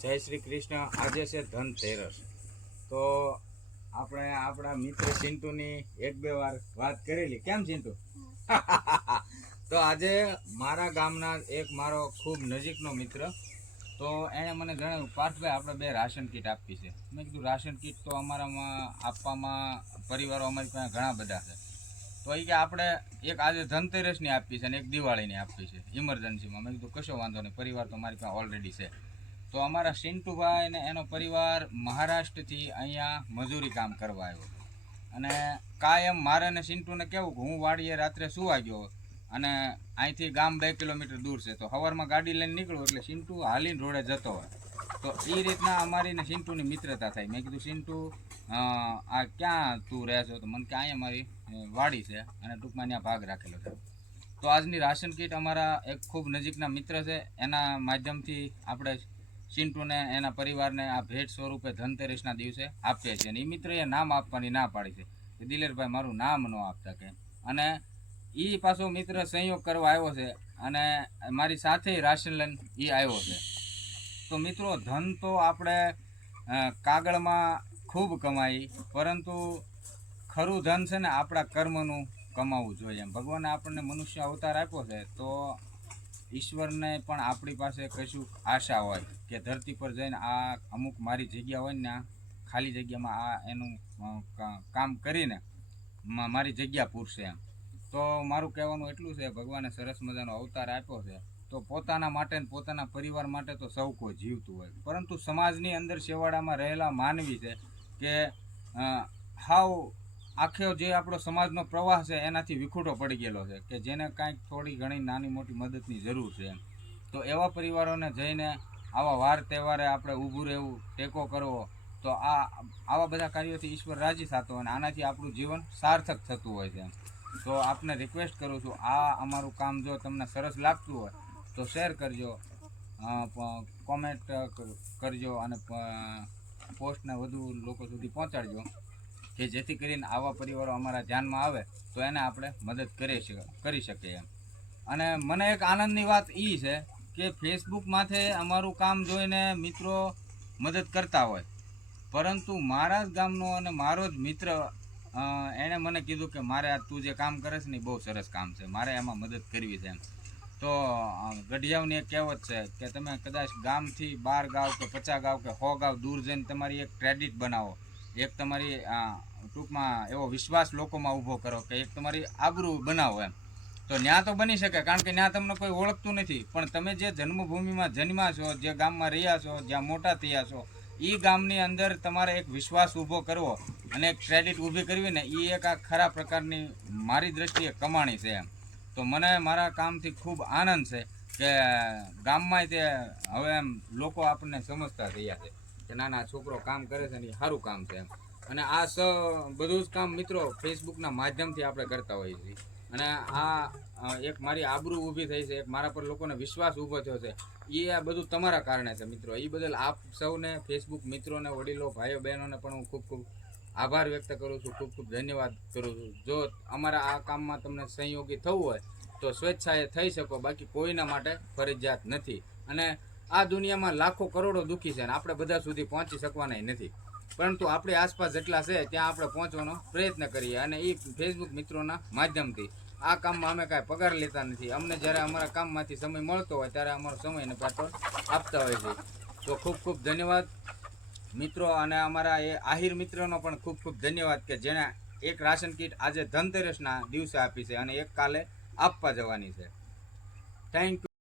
જય શ્રી કૃષ્ણ। આજે છે ધનતેરસ, તો આપણે આપણા મિત્ર ચિંટુની એક બે વાર વાત કરેલી। કેમ ચિંટુ? તો આજે મારા ગામના એક મારો ખૂબ નજીકનો મિત્ર, તો એણે મને જણાવ્યું, પાર્થભાઈ આપણે બે રાશન કીટ આપી છે। મેં કીધું રાશન કીટ તો અમારામાં આપવામાં પરિવારો અમારી પાસે ઘણા બધા છે, તો એ કે આપણે એક આજે ધનતેરસની આપી છે અને એક દિવાળીની આપી છે ઇમરજન્સીમાં। મેં કીધું કશો વાંધો નહીં, પરિવાર તો મારી પાસે ઓલરેડી છે। તો અમારા સિન્ટુભાઈ ને એનો પરિવાર મહારાષ્ટ્રથી અહીંયા મજૂરી કામ કરવા આવ્યો, અને કાયમ મારે ને સિન્ટુને કેવું કે હું વાડીએ રાત્રે સુવા ગયો અને અહીંથી ગામ 2 કિલોમીટર દૂર છે, તો સવારમાં ગાડી લઈને નીકળું એટલે સિન્ટુ હાલીને રોડે જતો હોય। તો એ રીતના અમારી ને સિન્ટુની મિત્રતા થઈ। મેં કીધું સિન્ટુ આ ક્યાં તું રહે છો? તો મને કે અહીંયા મારી વાડી છે અને ટૂંકમાં ત્યાં ભાગ રાખેલો છે। તો આજની રાશન કીટ અમારા એક ખૂબ નજીકના મિત્ર છે, એના માધ્યમથી આપણે સિન્ટુને એના પરિવારને આ ભેટ સ્વરૂપે ધનતેરસના દિવસે આપીએ છીએ। અને એ મિત્રએ નામ આપવાની ના પાડી છે કે દિલેરભાઈ મારું નામ ન આપતા કે, અને એ પાછો મિત્ર સંયોગ કરવા આવ્યો છે અને મારી સાથે રાશન લઈને એ આવ્યો છે। તો મિત્રો, ધન તો આપણે કાગળમાં ખૂબ કમાઈ, પરંતુ ખરું ધન છે ને આપણા કર્મનું કમાવવું જોઈએ। એમ ભગવાને આપણને મનુષ્ય અવતાર આપ્યો છે, તો ઈશ્વરને પણ આપણી પાસે કશું આશા હોય કે ધરતી પર જઈને આ અમુક મારી જગ્યા હોય ને આ ખાલી જગ્યામાં આ એનું કામ કરીને મારી જગ્યા પૂરશે એમ। તો મારું કહેવાનું એટલું છે, ભગવાને સરસ મજાનો અવતાર આપ્યો છે, તો પોતાના માટે ને પોતાના પરિવાર માટે તો સૌ કોઈ જીવતું હોય, પરંતુ સમાજની અંદર છેવાડામાં રહેલા માનવી છે કે હાવ આખો જે આપણો સમાજનો પ્રવાહ છે એનાથી વિખૂટો પડી ગયેલો છે, કે જેને કાંઈક થોડી ઘણી નાની મોટી મદદની જરૂર છે એમ। તો એવા પરિવારોને જઈને આવા વાર તહેવારે આપણે ઊભું રહેવું, ટેકો કરવો, તો આવા બધા કાર્યોથી ઈશ્વર રાજી થતો હોય અને આનાથી આપણું જીવન સાર્થક થતું હોય છે। તો આપને રિક્વેસ્ટ કરું છું, આ અમારું કામ જો તમને સરસ લાગતું હોય તો શેર કરજો, કોમેન્ટ કરજો અને પોસ્ટને વધુ લોકો સુધી પહોંચાડજો, કે જેથી કરીને આવા પરિવારો અમારા ધ્યાનમાં આવે તો એને આપણે મદદ કરી શકીએ એમ। અને મને એક આનંદની વાત એ છે કે ફેસબુકમાંથી અમારું કામ જોઈને મિત્રો મદદ કરતા હોય, પરંતુ મારા જ ગામનો અને મારો જ મિત્ર એણે મને કીધું કે મારે આ તું જે કામ કરે છે ને એ બહુ સરસ કામ છે, મારે એમાં મદદ કરવી છે એમ। તો ગઢિયાવની એક કહેવત છે કે તમે કદાચ ગામથી 12 ગાંવ કે 50 ગાંવ કે 100 ગાંવ દૂર જઈને તમારી એક ક્રેડિટ બનાવો, એક તમારી ટૂંકમાં એવો વિશ્વાસ લોકોમાં ઊભો કરો કે એક તમારી આબરૂ બનાવો એમ, તો ત્યાં તો બની શકે, કારણ કે ત્યાં તમને કોઈ ઓળખતું નથી, પણ તમે જે જન્મભૂમિમાં જન્મ્યા છો, જે ગામમાં રહ્યા છો, જ્યાં મોટા થયા છો, એ ગામની અંદર તમારે એક વિશ્વાસ ઊભો કરવો અને એક ક્રેડિટ ઊભી કરવી ને, એ એક આ ખરા પ્રકારની મારી દ્રષ્ટિએ કમાણી છે એમ। તો મને મારા કામથી ખૂબ આનંદ છે કે ગામમાં તે હવે એમ લોકો આપણને સમજતા થયા છે કે નાના છોકરો કામ કરે છે ને એ સારું કામ છે એમ। અને આ બધું જ કામ મિત્રો ફેસબુકના માધ્યમથી આપણે કરતા હોઈએ છીએ, અને આ એક મારી આબરૂ ઊભી થઈ છે, એક મારા પર લોકોને વિશ્વાસ ઊભો થયો છે, એ આ બધું તમારા કારણે છે મિત્રો। એ બદલ આપ સૌને, ફેસબુક મિત્રોને, વડીલો, ભાઈઓ બહેનોને પણ હું ખૂબ ખૂબ આભાર વ્યક્ત કરું છું, ખૂબ ખૂબ ધન્યવાદ કરું છું। જો અમારા આ કામમાં તમને સહયોગી થવું હોય તો સ્વેચ્છાએ થઈ શકો, બાકી કોઈના માટે ફરજિયાત નથી। અને આ દુનિયામાં લાખો કરોડો દુઃખી છે અને આપણે બધા સુધી પહોંચી શકવાના નથી, પરંતુ આપણી આસપાસ જેટલા છે ત્યાં આપણે પહોંચવાનો પ્રયત્ન કરીએ, અને એ ફેસબુક મિત્રોના માધ્યમથી। આ કામમાં અમે કાંઈ પગાર લેતા નથી, અમને જ્યારે અમારા કામમાંથી સમય મળતો હોય ત્યારે અમારો સમયને પાછો આપતા હોય છે। તો ખૂબ ખૂબ ધન્યવાદ મિત્રો, અને અમારા એ આહિર મિત્રનો પણ ખૂબ ખૂબ ધન્યવાદ કે જેણે એક રાશન કીટ આજે ધનતેરસના દિવસે આપી છે અને એક કાલે આપવા જવાની છે। Thank you.